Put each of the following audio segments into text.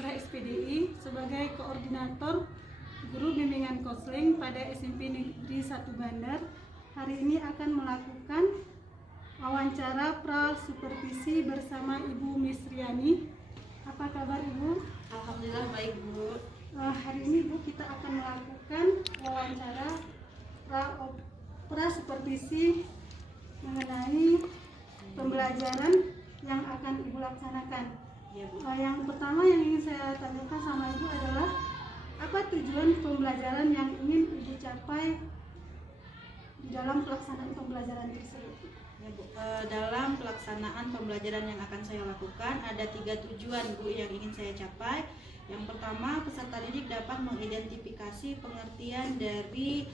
Musra SPDI sebagai koordinator guru bimbingan konseling pada SMP Negeri 1 Bandar. Hari ini akan melakukan wawancara pra supervisi bersama Ibu Misriani. Apa kabar Ibu? Alhamdulillah baik Bu. Hari ini Bu kita akan melakukan wawancara pra supervisi mengenai pembelajaran yang akan Ibu laksanakan. Ya, Bu. Yang pertama yang ingin saya tanyakan sama Ibu adalah apa tujuan pembelajaran yang ingin Ibu capai di dalam pelaksanaan pembelajaran tersebut? Ya, Bu. Dalam pelaksanaan pembelajaran yang akan saya lakukan ada 3 tujuan Bu yang ingin saya capai. Yang pertama, peserta didik dapat mengidentifikasi pengertian dari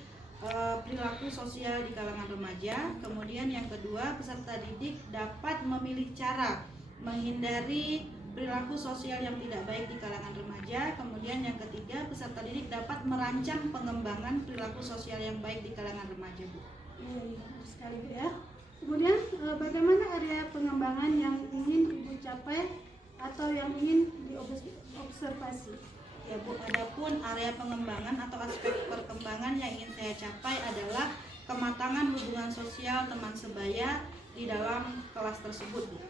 perilaku sosial di kalangan remaja. Kemudian yang kedua, peserta didik dapat memilih cara menghindari perilaku sosial yang tidak baik di kalangan remaja. Kemudian yang ketiga, peserta didik dapat merancang pengembangan perilaku sosial yang baik di kalangan remaja Bu. Iya, sekali Bu ya. Kemudian bagaimana area pengembangan yang ingin Ibu capai atau yang ingin diobservasi? Ya Bu, adapun area pengembangan atau aspek perkembangan yang ingin saya capai adalah kematangan hubungan sosial teman sebaya di dalam kelas tersebut Bu.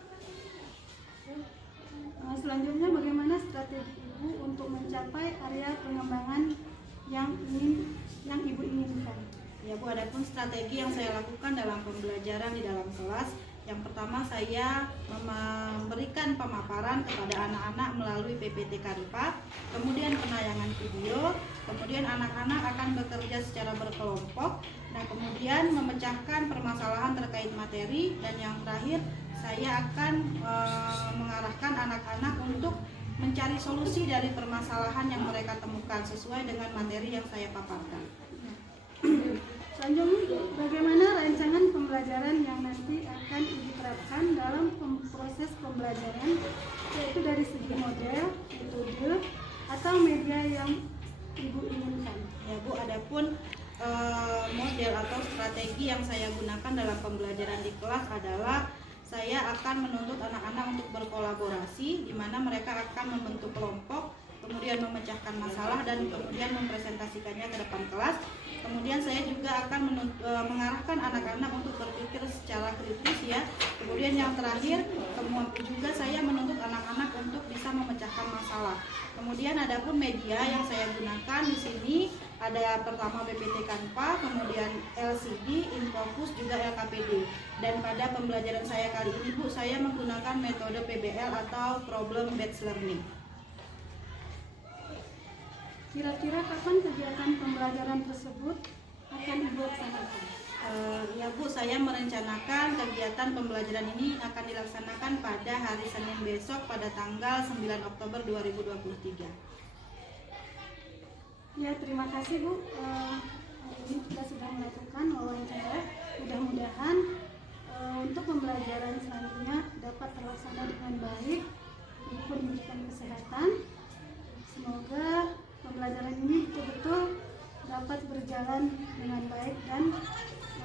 Selanjutnya bagaimana strategi Ibu untuk mencapai area pengembangan yang Ibu inginkan? Ya Bu, adapun strategi yang saya lakukan dalam pembelajaran di dalam kelas, yang pertama saya memberikan pemaparan kepada anak-anak melalui PPT Kanva, kemudian penayangan video, kemudian anak-anak akan bekerja secara berkelompok, nah kemudian memecahkan permasalahan terkait materi, dan yang terakhir saya akan mengarahkan anak-anak untuk mencari solusi dari permasalahan yang mereka temukan sesuai dengan materi yang saya paparkan. Selanjutnya, bagaimana rancangan pembelajaran yang nanti akan Ibu terapkan dalam proses pembelajaran, yaitu dari segi model, metode, atau media yang Ibu inginkan? Ya Bu, adapun model atau strategi yang saya gunakan dalam pembelajaran di kelas adalah saya akan menuntut anak-anak untuk berkolaborasi, di mana mereka akan membentuk kelompok, kemudian memecahkan masalah dan kemudian mempresentasikannya ke depan kelas. Kemudian saya juga akan mengarahkan anak-anak untuk berpikir secara kritis ya. Kemudian yang terakhir juga saya menuntut anak-anak untuk bisa memecahkan masalah. Kemudian adapun media yang saya gunakan di sini ada pertama PPT Kanva, kemudian LCD, Infocus, juga LKPD. Dan pada pembelajaran saya kali ini Bu, saya menggunakan metode PBL atau Problem Based Learning. Kira-kira kapan kegiatan pembelajaran tersebut akan Ibu laksanakan? Ya Bu, saya merencanakan kegiatan pembelajaran ini akan dilaksanakan pada hari Senin besok pada tanggal 9 Oktober 2023. Ya, terima kasih Bu. Hari ini kita sudah melakukan wawancara. Mudah-mudahan untuk pembelajaran selanjutnya dapat terlaksana dengan baik, maupun memberikan kesehatan. Semoga pembelajaran ini betul-betul dapat berjalan dengan baik dan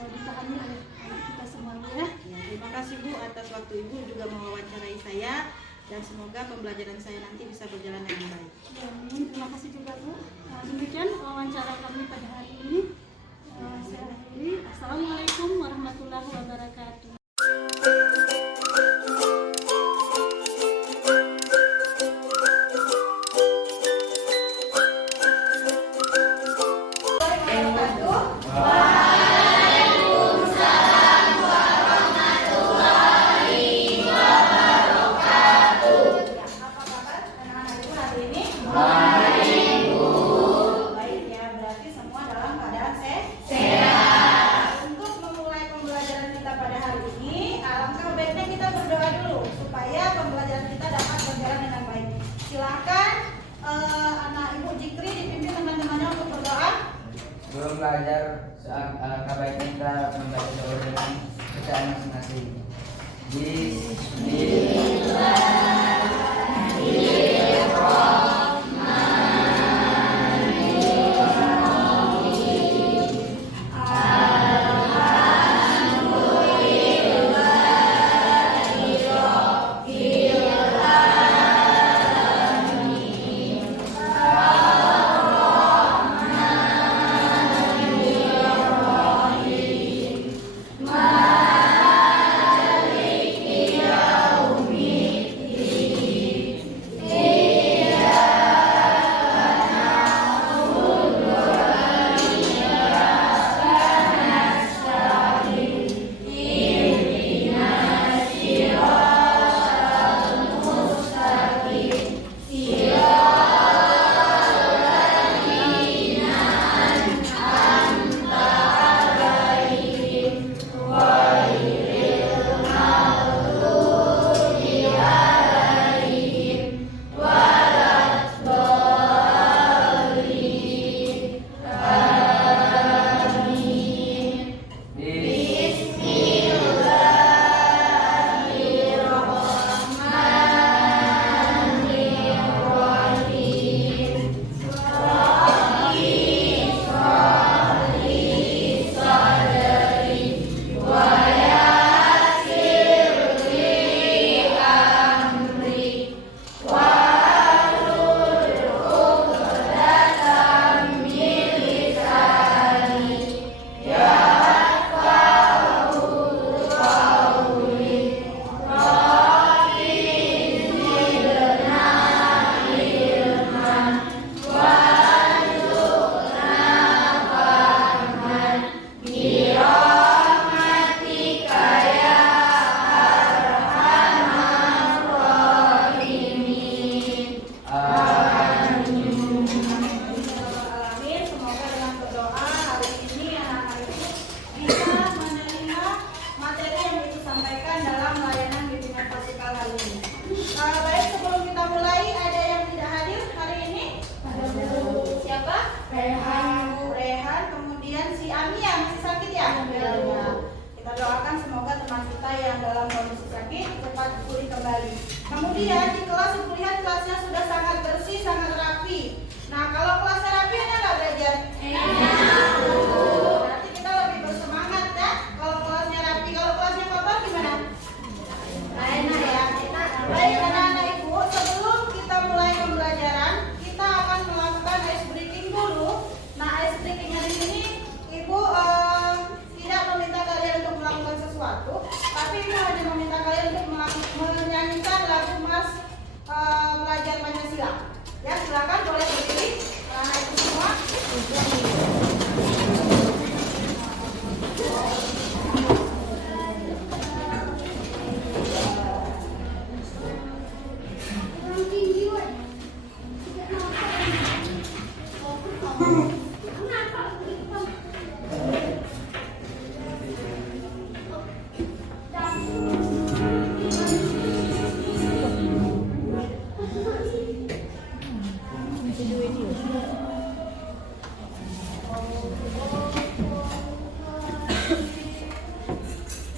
dipahami oleh kita semua ya. Terima kasih Bu atas waktu Ibu juga mewawancarai saya, dan semoga pembelajaran saya nanti bisa berjalan dengan baik. Ya, terima kasih juga Bu. Demikian wawancara kami pada hari ini. Saya akhiri. Assalamualaikum warahmatullahi wabarakatuh. Silakan anak Ibu Jikri dipimpin teman-temannya untuk berdoa. Sebelum belajar, kabar kita membaca doa dengan bacaan masing-masing. kembali. Kemudian di kelas Ibu lihat kelasnya sudah sangat bersih, sangat rapi. Nah, kalau kelasnya rapi enak nggak belajar? Berarti kita lebih bersemangat ya. Kalau kelasnya rapi, kalau kelasnya kotor gimana? Enak ya. Baik anak-anak Ibu, sebelum kita mulai pembelajaran, kita akan melakukan ice breaking dulu. Nah, ice breakingnya di sini Ibu tidak meminta kalian untuk melakukan sesuatu, tapi Ibu hanya meminta kalian untuk menyanyikan lagu Mas Pelajar Pancasila. Ya, silakan boleh berdiri anak Ibu semua.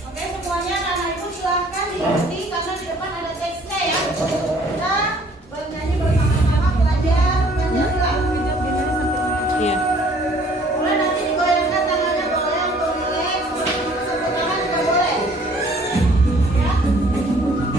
Oke, semuanya anak Ibu silahkan diikuti karena di depan ada teksnya ya. Kita bernyanyi bersama-sama pelajar Pancasila. Iya. Boleh nanti digoyangkan tangannya, boleh untuk relax, tepuk tangan juga boleh. Ya. Sekarang tembak.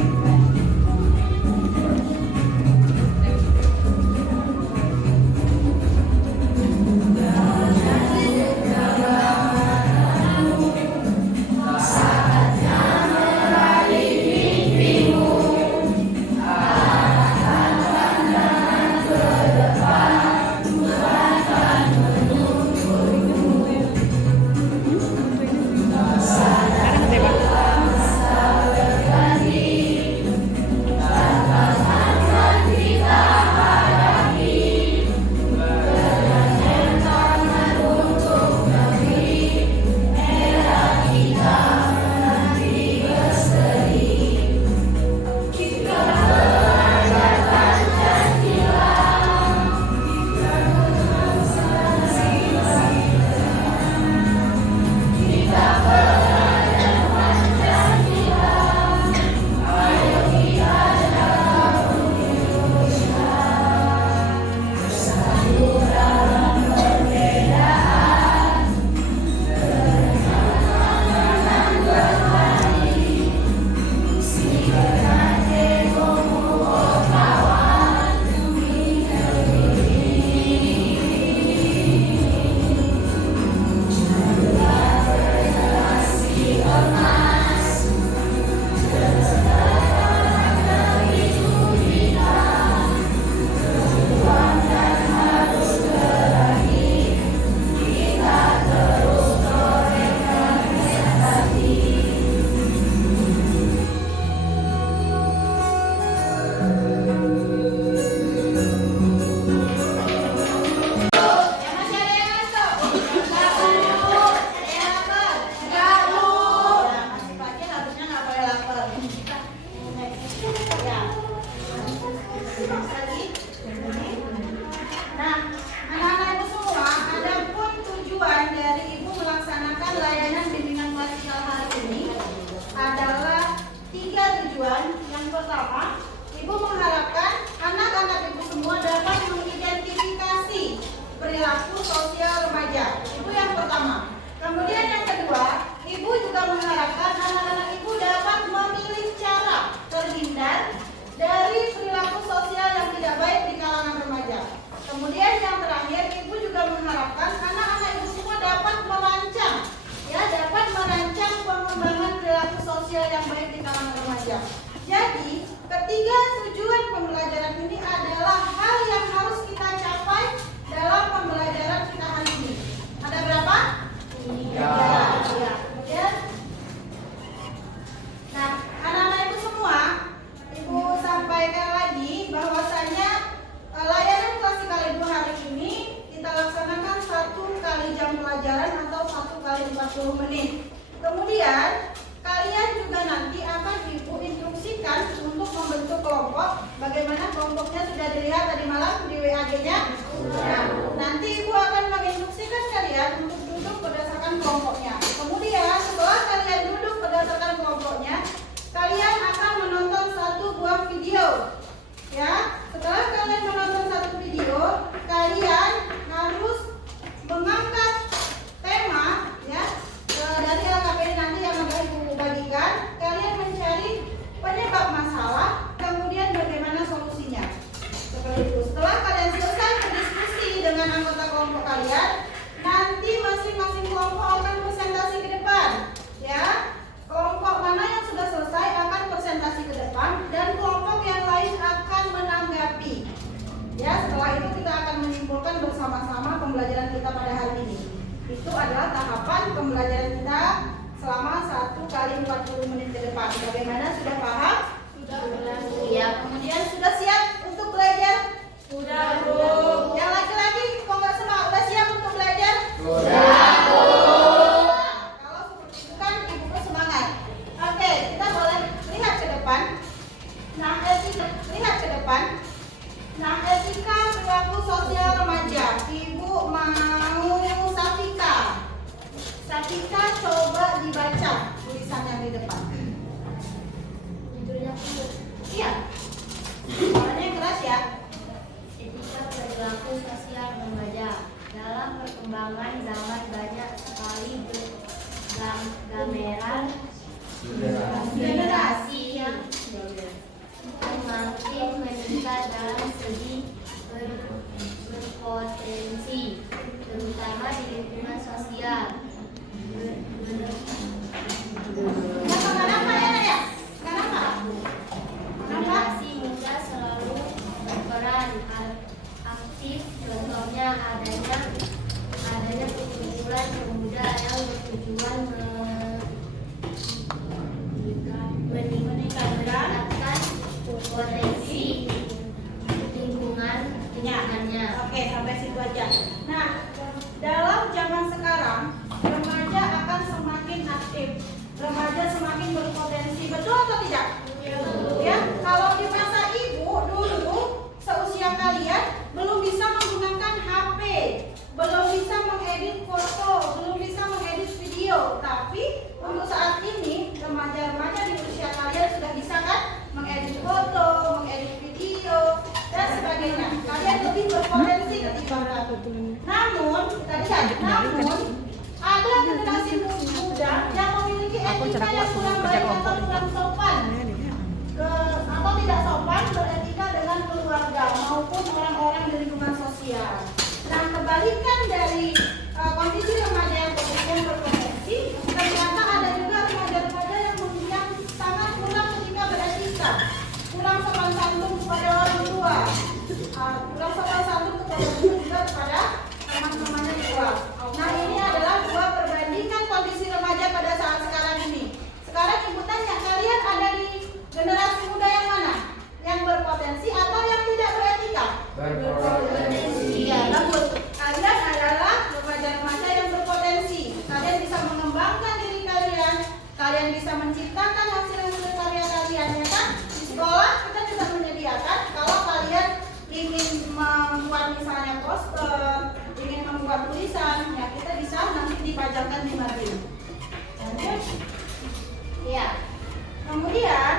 Nah, anak-anak Ibu semua, adapun tujuan dari Ibu melaksanakan layanan bimbingan klasikal hari ini adalah 3 tujuan. Yang pertama, Ibu mengharapkan anak-anak Ibu semua dapat mengidentifikasi perilaku sosial remaja. Itu yang pertama. Kemudian yang kedua, Ibu juga mengharapkan anak-anak Ibu dapat memilih cara terhindar dari perilaku sosial yang tidak baik di kalangan remaja. Kemudian yang terakhir, Ibu juga mengharapkan anak-anak Ibu semua dapat merancang pengembangan perilaku sosial yang baik di kalangan remaja. Jadi, ketiga tujuan pembelajaran ini adalah hal yang harus kita capai dalam pembelajaran kita hari ini. Ada berapa? 3. Ya. Kemudian, nah, anak-anak Ibu semua, Ibu sampaikan lagi bahwasanya layanan klasikal Ibu hari ini kita laksanakan 1 kali jam pelajaran atau 1 kali 40 menit. Kemudian kalian juga nanti akan Ibu instruksikan untuk membentuk kelompok. Bagaimana kelompoknya sudah dilihat tadi malam di WAG-nya. Nah, nanti Ibu akan menginstruksikan kalian untuk duduk berdasarkan kelompoknya. Kemudian setelah kalian duduk berdasarkan kelompoknya, kalian akan menonton 1 buah video. Ya, setelah kalian menonton satu video, kalian harus mengangkat tema ya dari LKPD nanti yang akan ibu bagikan. Kalian mencari penyebab masalah, kemudian bagaimana solusinya. Seperti itu. Setelah kalian selesai berdiskusi dengan anggota kelompok kalian, nanti masing-masing kelompok akan presentasi ke depan. Ya, kelompok mana yang sudah selesai akan presentasi ke depan dan kelompok yang lain akan menanggapi. Ya, setelah itu kita akan menyimpulkan bersama-sama pembelajaran kita pada hari ini. Itu adalah tahapan pembelajaran kita selama 1 kali 40 menit ke depan. Bagaimana, sudah paham? Sudah. Ya, kemudian sudah siap untuk belajar? Sudah, Bu. Yang laki-laki kok nggak semua udah siap untuk belajar? Sudah, Bu. Kalau seperti itu kan ibu semangat. Oke, kita boleh lihat ke depan. Nah, lihat ke depan. Nah, etika perilaku sosial remaja. Ibu mau Safika. Safika coba dibaca tulisan yang di depan. Judulnya Bu. Iya. Suaranya keras ya. Etika perilaku sosial remaja. Dalam perkembangan zaman banyak sekali gambaran generasi yang semakin meningkat dalam segi berpotensi, terutama di lingkungan sosial. Kenapa ya, Nak ya? Kenapa? Generasi muda selalu berperan aktif, contohnya adanya perkumpulan pemuda yang bertujuan meningkatkan potensi lingkungannya. Oke, sampai situ aja. Nah, dalam zaman sekarang remaja akan semakin aktif, remaja semakin berpotensi, betul atau tidak? Ya, kalau di masa ibu dulu seusia kalian belum bisa menggunakan HP, belum bisa mengedit foto, belum bisa mengedit video, tapi untuk saat ini remaja-remaja di usia kalian sudah bisa kan mengedit foto, mengedit video dan sebagainya. Kalian lebih berpotensi ketimbang kami. Namun, kita lihat, ada generasi muda yang memiliki etika yang kurang baik atau kurang sopan, atau tidak sopan beretika dengan keluarga maupun orang-orang di lingkungan sosial. Nah, kebalikan dari kondisi remaja yang berpotensi, ternyata ada juga remaja-remaja yang sangat kurang ketika beretika, kurang sopan santun kepada orang tua, kurang sopan santun juga kepada teman-temannya di luar. Nah, ini adalah 2 perbandingan kondisi remaja pada saat sekarang ini. Sekarang ibu tanya, kalian ada di generasi muda yang mana? Yang berpotensi atau yang tidak beretika? Berpotensi. Iya, bagus. Kalian adalah remaja-remaja yang berpotensi. Kalian bisa mengembangkan diri kalian, kalian bisa menciptakan hasil-hasil karya kalian, ya kan? Di sekolah kita juga menyediakan kalau kalian ingin membuat misalnya poster, ingin membuat tulisan, ya kita bisa nanti dipajangkan di mading. Ya. Kemudian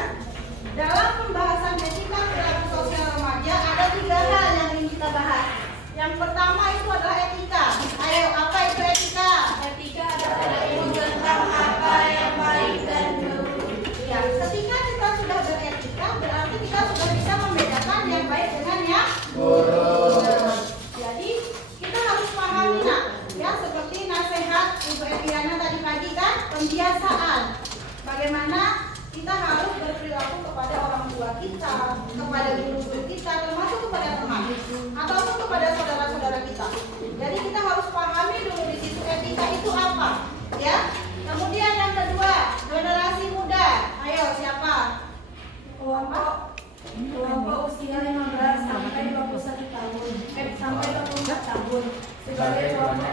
dalam pembahasan etika perilaku sosial remaja ada 3 hal yang ingin kita bahas. Yang pertama itu adalah etika. Ayo, apa itu etika? Etika adalah ilmu tentang apa yang baik dan buruk. Ya, ketika kita sudah beretika, berarti kita sudah bisa membedakan yang baik dengan yang buruk. Jadi kita harus pahami, Nak, ya, seperti nasihat Ibu Eviana tadi pagi kan, pembiasaan. Bagaimana kita harus berperilaku kepada orang tua kita, kepada guru-guru kita, termasuk kepada teman ataupun kepada saudara-saudara kita. Jadi kita harus pahami dulu di situ etika itu apa, ya. Kemudian yang kedua, generasi muda. Ayo, siapa? Kelompok usia 15 sampai 21 tahun, sampai 24 tahun. Sebagai kelompok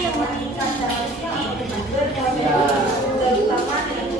yang meningkat dalam usia terutama di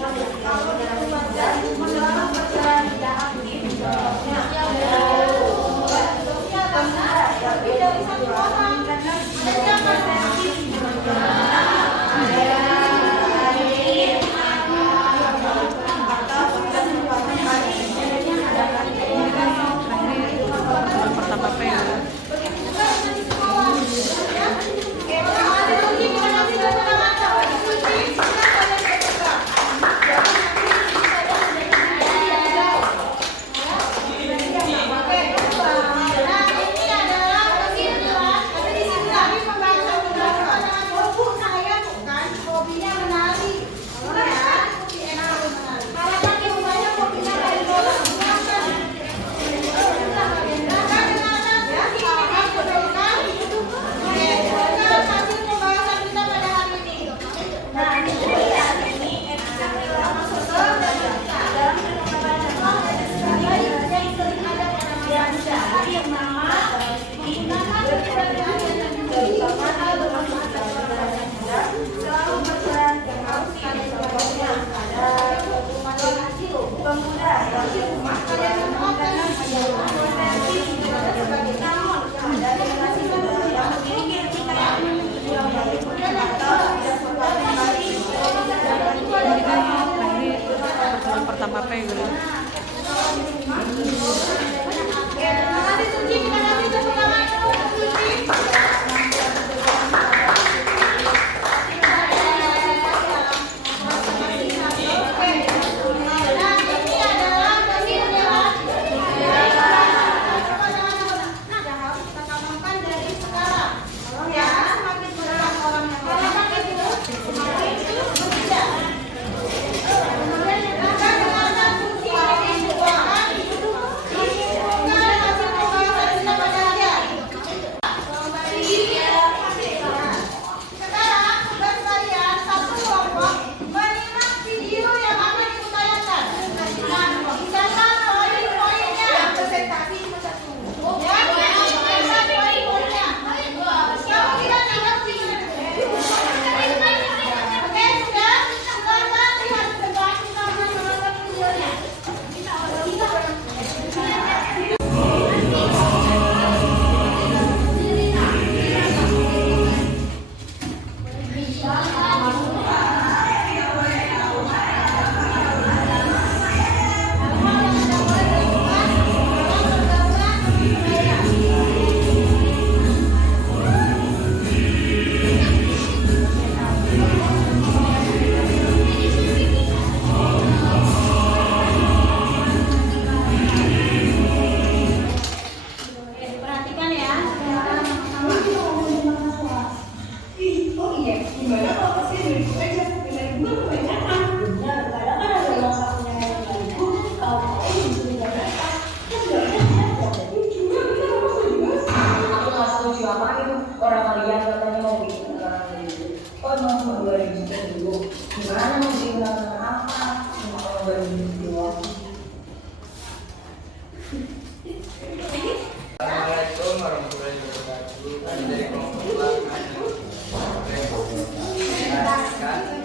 Assalamualaikum warahmatullahi wabarakatuh. Kami dari kelompok belakang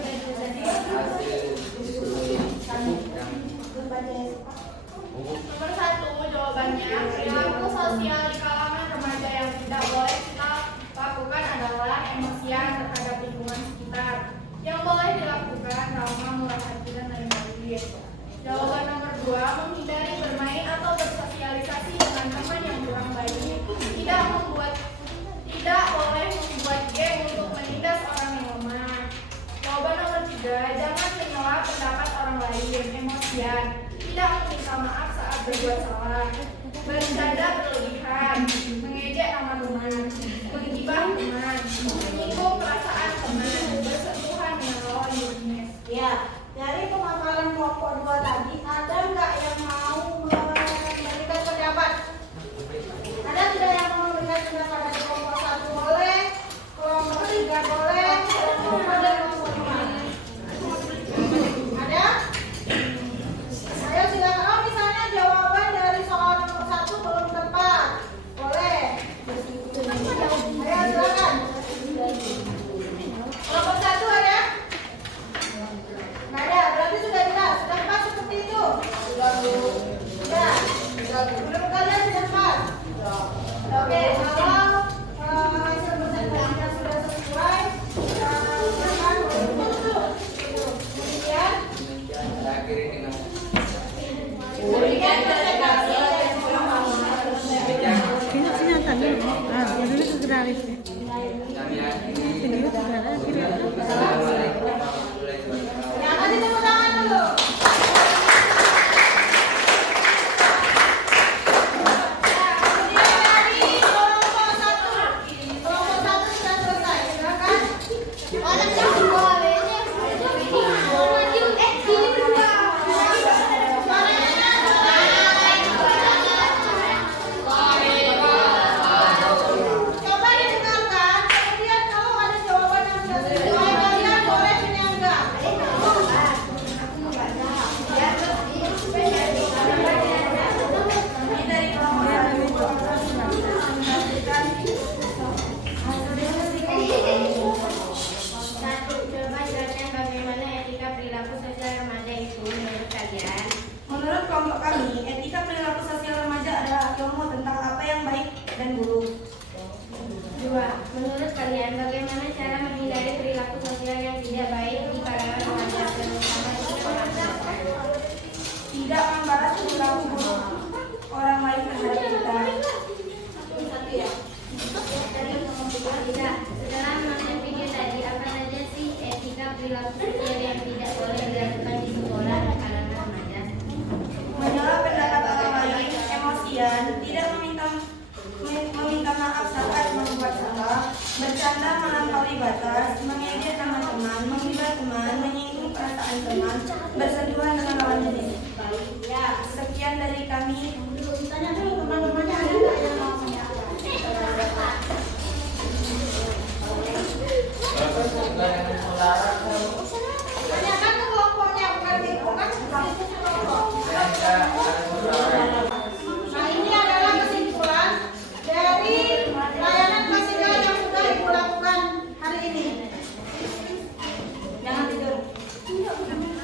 menyampaikan hasil diskusi yang Nomor 1 jawabannya, perilaku sosial di kalangan remaja yang tidak boleh kita lakukan adalah emosian terhadap lingkungan sekitar. Yang boleh dilakukan ramah, murah hati, dan lain-lain. Jawaban nomor 2, menghindari bermain atau bersosialisasi dengan teman yang kurang baik. Tidak boleh membuat geng untuk menindas orang yang lemah. Jawaban nomor 3, jangan menyela pendapat orang lain, emosian. Tidak meminta maaf saat berbuat salah, bercanda berlebihan, mengejek nama teman, menggibah teman, menyinggung perasaan teman, bersentuhan dengan lawan jenis. Ya, dari pemaparan kelompok 2 tadi, ada nggak yang mau memberikan pendapat? Ada tidak yang mau memberikan pendapat dari kelompok 1 boleh, kelompok 3 boleh, kelompok 4 dan kelompok 5? Ada? Ayo silakan. Oh, misalnya jawaban dari soal nomor 1 belum tepat. Boleh. Ayo silakan. Kelompok 1 ada? Nggak ada, berarti sudah jelas. Sudah pas seperti itu? Sudah. Menurut kalian sudah pas? Oke, kalau hasil presentasinya sudah sesuai, silakan tutup. Kemudian terakhir dengan berikan presentasi dan kami akhiri. Assalamualaikum warahmatullahi wabarakatuh. yang tadi tepuk tangan dulu. Kemudian dari kelompok 1 sudah selesai. Silakan. Coba didengarkan, kemudian kalau ada jawaban yang sudah sesuai, kalian boleh menyanggah. Ini dari kelompok 1. Coba jelaskan bagaimana etika perilaku sosial remaja itu menurut kalian. Menurut kelompok kami, etika perilaku sosial remaja adalah ilmu tentang apa yang baik dan buruk. 2. Menurut kalian bagaimana cara menghindari perilaku sosial yang tidak baik di kalangan remaja terutama di sekolah? Tidak membalas perilaku buruk orang lain terhadap kita. Tidak. Setelah menonton video tadi, apa saja sih etika perilaku sosial yang tidak boleh dilakukan di sekolah di kalangan remaja? Menyela pendapat orang lain, emosian, tidak meminta maaf saat membuat salah, bercanda melampaui batas, mengejek teman-teman, menghina teman, menyinggung perasaan teman, bersentuhan dengan lawan jenis. Ya, sekian dari kami. Tanya dulu teman-temannya ada nggak yang mau menyampaikan? Tanyakan ke kelompoknya, bukan di kelompok. Nah, ini adalah kesimpulan dari layanan klasikal yang sudah Ibu lakukan hari ini. Jangan tidur.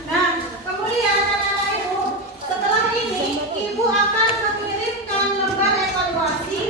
Nah, kemudian anak-anak Ibu, setelah ini Ibu akan mengirimkan lembar evaluasi.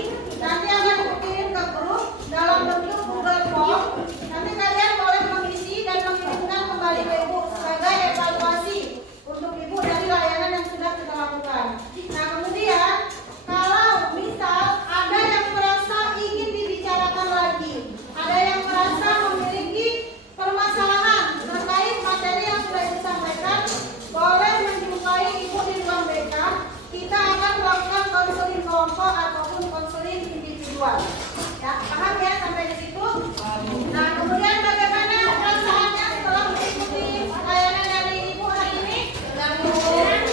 Nanti akan dikirim ke grup dalam bentuk Google Form. Nanti kalian boleh mengisi dan mengirimkan kembali ke Ibu sebagai evaluasi untuk Ibu dari layanan yang sudah kita lakukan. Nah, kemudian kalau misal ada yang merasa ingin dibicarakan lagi, ada yang merasa memiliki permasalahan terkait materi yang sudah Ibu sampaikan, boleh menjumpai Ibu di ruang BK. Kita akan melakukan konseling kelompok ataupun konseling individual. Ya, paham ya sampai di situ? Nah, kemudian bagaimana perasaannya setelah mengikuti layanan dari Ibu hari ini? Kemudian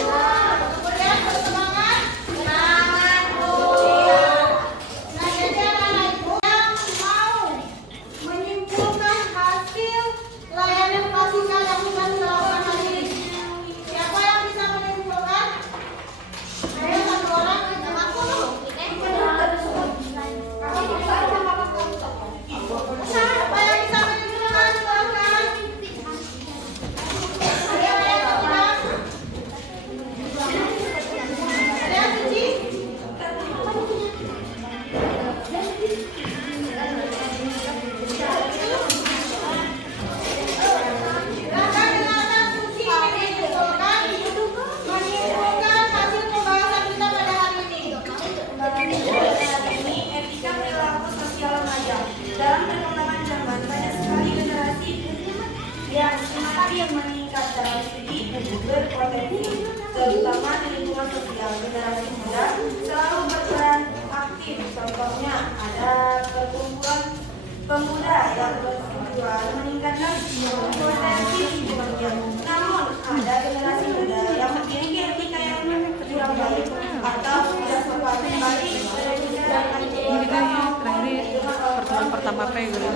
bersemangat. Nah, jadi anak-anak Ibu yang mau menyimpulkan hasil layanan klasikal yang sudah dilakukan hari ini, siapa yang bisa menyimpulkan? Ayo satu orang. pemuda yang bertujuan meningkatkan potensi hidupnya. Namun ada generasi muda yang memiliki etika yang kurang baik atau tidak sopan bagi Ini kan terakhir pertemuan pertama apa ya?